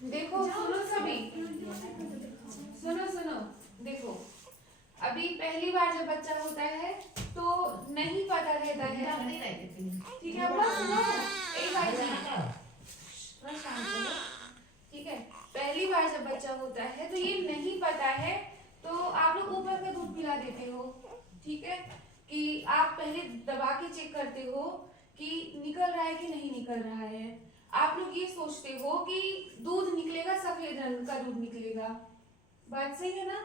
देखो सुनो सभी, सुनो सुनो, देखो अभी पहली बार जब बच्चा होता है तो नहीं पता रहता है, ठीक है अपना सुनो, एक बार थोड़ा शांत हो, ठीक है। पहली बार जब बच्चा होता है तो ये नहीं पता है, तो आप लोग ऊपर का दूध पिला देते हो, ठीक है, कि आप पहले दबा के चेक करते हो कि निकल रहा है कि नहीं निकल रहा है। आप लोग ये सोचते हो कि दूध निकलेगा, सफेद रंग का दूध निकलेगा, बात सही है ना।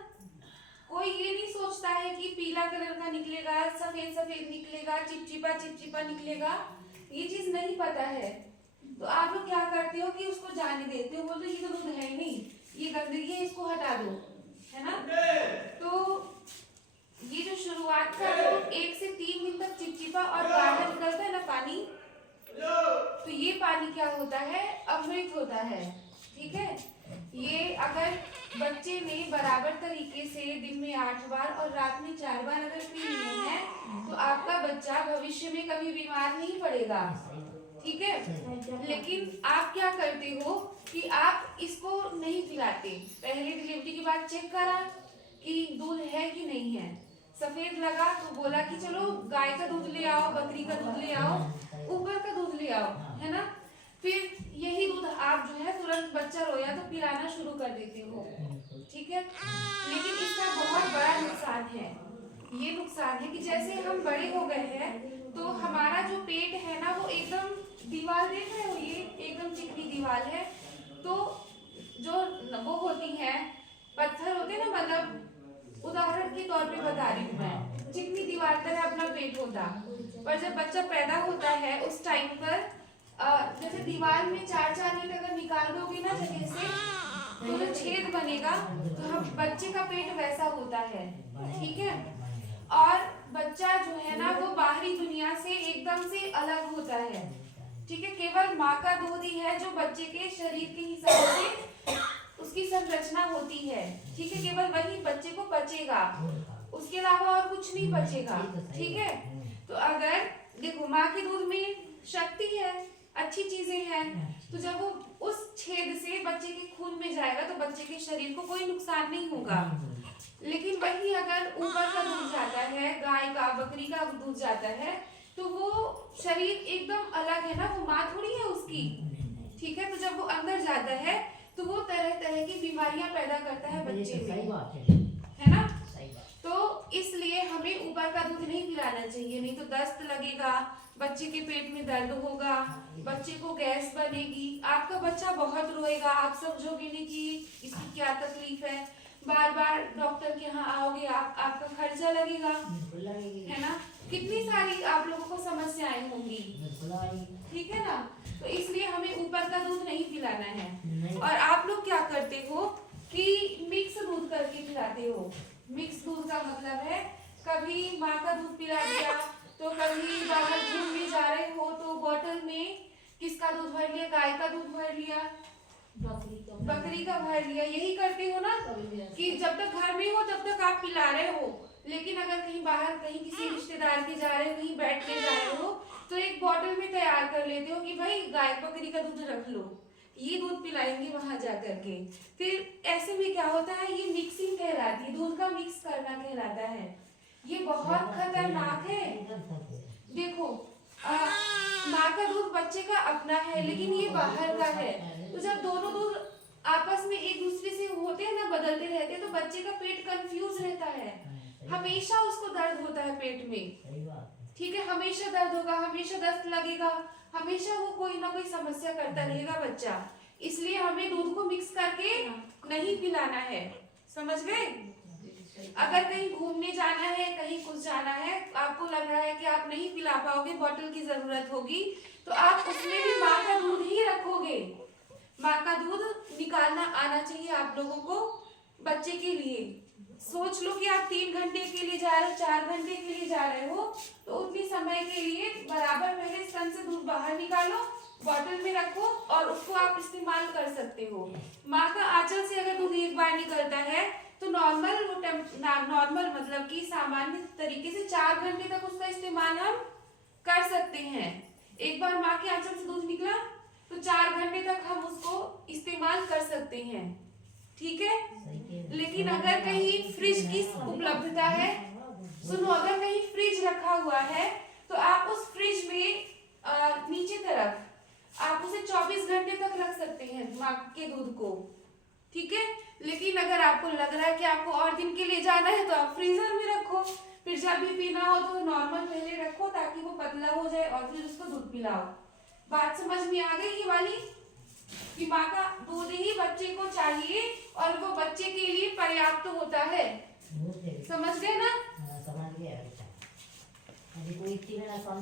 कोई ये नहीं सोचता है कि पीला कलर का निकलेगा, सफेद सफेद निकलेगा, चिपचिपा चिपचिपा निकलेगा, ये चीज नहीं पता है। तो आप लोग क्या करते हो कि उसको जाने देते हो, बोलते ये तो दूध है ही नहीं, ये गंदगी है, इसको हटा दो, है ना। तो ये जो शुरुआत का जो 1 से 3 दिन तक चिपचिपा और बाहर निकलता है ना पानी, तो ये पानी क्या होता है, अमृत होता है, ठीक है। ये अगर बच्चे ने बराबर तरीके से दिन में 8 बार और रात में 4 बार अगर पी लिए हैं तो आपका बच्चा भविष्य में कभी बीमार नहीं पड़ेगा, ठीक है। लेकिन आप क्या करते हो कि आप इसको नहीं पिलाते, पहले डिलीवरी के बाद चेक करा कि दूध है कि नहीं है, सफेद लगा तो बोला कि चलो गाय का दूध ले आओ, बकरी का दूध ले आओ, ऊपर का दूध ले आओ, है ना। फिर यही दूध आप जो है तुरंत बच्चा रोया तो पिलाना शुरू कर देते हो, ठीक है। लेकिन इसका बहुत बड़ा नुकसान है, ये नुकसान है कि जैसे हम बड़े हो गए हैं तो हमारा जो पेट है ना वो एकदम दीवार, देख रहे हो ये एकदम चिकनी दीवार है, तो जो वो होती है पत्थर होते हैं ना, मतलब उदाहरण के तौर पे बता रही हूँ मैं, चिकनी दीवार तरह अपना पेट होता। पर जब बच्चा पैदा होता है उस टाइम पर जैसे दीवार में 4-4 ईंट अगर निकाल दोगे ना जगह से तो जो छेद बनेगा, तो हम बच्चे का पेट वैसा होता है, ठीक है। और बच्चा जो है ना वो बाहरी दुनिया से एकदम से अलग होता है, ठीक है। केवल माँ का दूध ही है जो बच्चे के शरीर के हिसाब से उसकी संरचना होती है, ठीक है। केवल वही बच्चे को बचेगा, उसके अलावा और कुछ नहीं बचेगा, ठीक है। तो अगर देखो माँ के दूध में शक्ति है, अच्छी चीजें हैं, तो जब वो उस छेद से बच्चे के खून में जाएगा तो बच्चे के शरीर को कोई नुकसान नहीं होगा। लेकिन वही अगर ऊपर का दूध जाता है, गाय का बकरी का दूध जाता है, तो वो शरीर एकदम अलग है ना, वो माँ थोड़ी है उसकी, ठीक है। तो जब वो अंदर जाता है तो वो तरह तरह की बीमारियां पैदा करता है बच्चे में, है ना। तो इसलिए हमें ऊपर का दूध नहीं पिलाना चाहिए, नहीं तो दस्त लगेगा, बच्चे के पेट में दर्द होगा, बच्चे को गैस बनेगी, आपका बच्चा बहुत रोएगा, आप समझोगे नहीं कि इसकी क्या तकलीफ है, बार बार डॉक्टर के यहाँ आओगे, आपका खर्चा लगेगा, है ना। कितनी सारी आप लोगों को समस्याएं होंगी, ठीक है ना। तो इसलिए हमें ऊपर का दूध नहीं पिलाना है। और आप लोग क्या करते हो कि मिक्स दूध करके पिलाते हो। मिक्स दूध का मतलब है कभी माँ का दूध पिला दिया, तो कभी बाहर घूमने जा रहे हो तो बोतल में किसका दूध भर लिया, गाय का दूध भर लिया, बकरी का भर लिया। यही करते हो ना कि जब तक घर में हो तब तक आप पिला रहे हो, लेकिन अगर कहीं बाहर कहीं किसी रिश्तेदार के जा रहे हो, कहीं बैठने जा रहे हो, तो एक बोतल में तैयार कर लेते हो कि भाई गाय बकरी का दूध रख लो, ये दूध पिलाएंगे वहां जाकर के। फिर ऐसे में क्या होता है, ये मिक्सिंग कहलाती है, दूध का मिक्स करना कहलाता है। ये बहुत खतरनाक है। देखो माँ का दूध बच्चे का अपना है, लेकिन ये बाहर का है, तो जब दोनों दूध आपस में एक दूसरे से होते हैं ना, बदलते रहते हैं, तो बच्चे का पेट कंफ्यूज रहता है, हमेशा उसको दर्द होता है पेट में, ठीक है। हमेशा दर्द होगा, हमेशा दस्त लगेगा, हमेशा वो कोई ना कोई समस्या करता रहेगा बच्चा। इसलिए हमें दूध को मिक्स करके नहीं पिलाना है, समझ गए। अगर कहीं घूमने जाना है, कहीं कुछ जाना है, आपको लग रहा है कि आप नहीं पिला पाओगे, बोतल की जरूरत होगी, तो आप उसमें भी माँ का दूध ही रखोगे। माँ का दूध निकालना आना चाहिए आप लोगों को बच्चे के लिए। सोच लो कि आप 3 घंटे के लिए जा रहे हो, 4 घंटे के लिए जा रहे हो, तो उतनी समय के लिए बराबर पहले स्तन से दूध बाहर निकालो, बोतल में रखो और उसको आप इस्तेमाल कर सकते हो। माँ का आंचल से अगर दूध एक बार निकलता है तो नॉर्मल मतलब कि सामान्य तरीके से 4 घंटे तक उसका इस्तेमाल हम कर सकते हैं। एक बार माँ के आंचल से दूध निकला तो 4 घंटे तक हम उसको इस्तेमाल कर सकते हैं, ठीक है। लेकिन अगर कहीं फ्रिज की उपलब्धता है, सुनो, अगर कहीं फ्रिज रखा हुआ है तो आप उस फ्रिज में नीचे तरफ आप उसे 24 घंटे तक रख सकते हैं माँ के दूध को, ठीक है। लेकिन अगर आपको लग रहा है कि आपको और दिन के लिए जाना है तो आप फ्रीजर में रखो, फिर जब भी पीना हो तो नॉर्मल पहले रखो ताकि वो पतला हो जाए और फिर उसको दूध पिलाओ। बात समझ में आ गई ये वाली, कि माँ का दूध ही बच्चे को चाहिए और वो बच्चे के लिए पर्याप्त होता है, समझ गए ना? समझ गया। अभी कोई